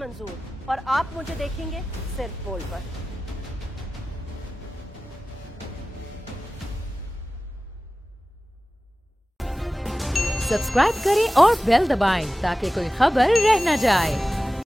मंजूर और आप मुझे देखेंगे सिर्फ बोल पर। सब्सक्राइब करें और बेल दबाएं ताकि कोई खबर रह न जाए।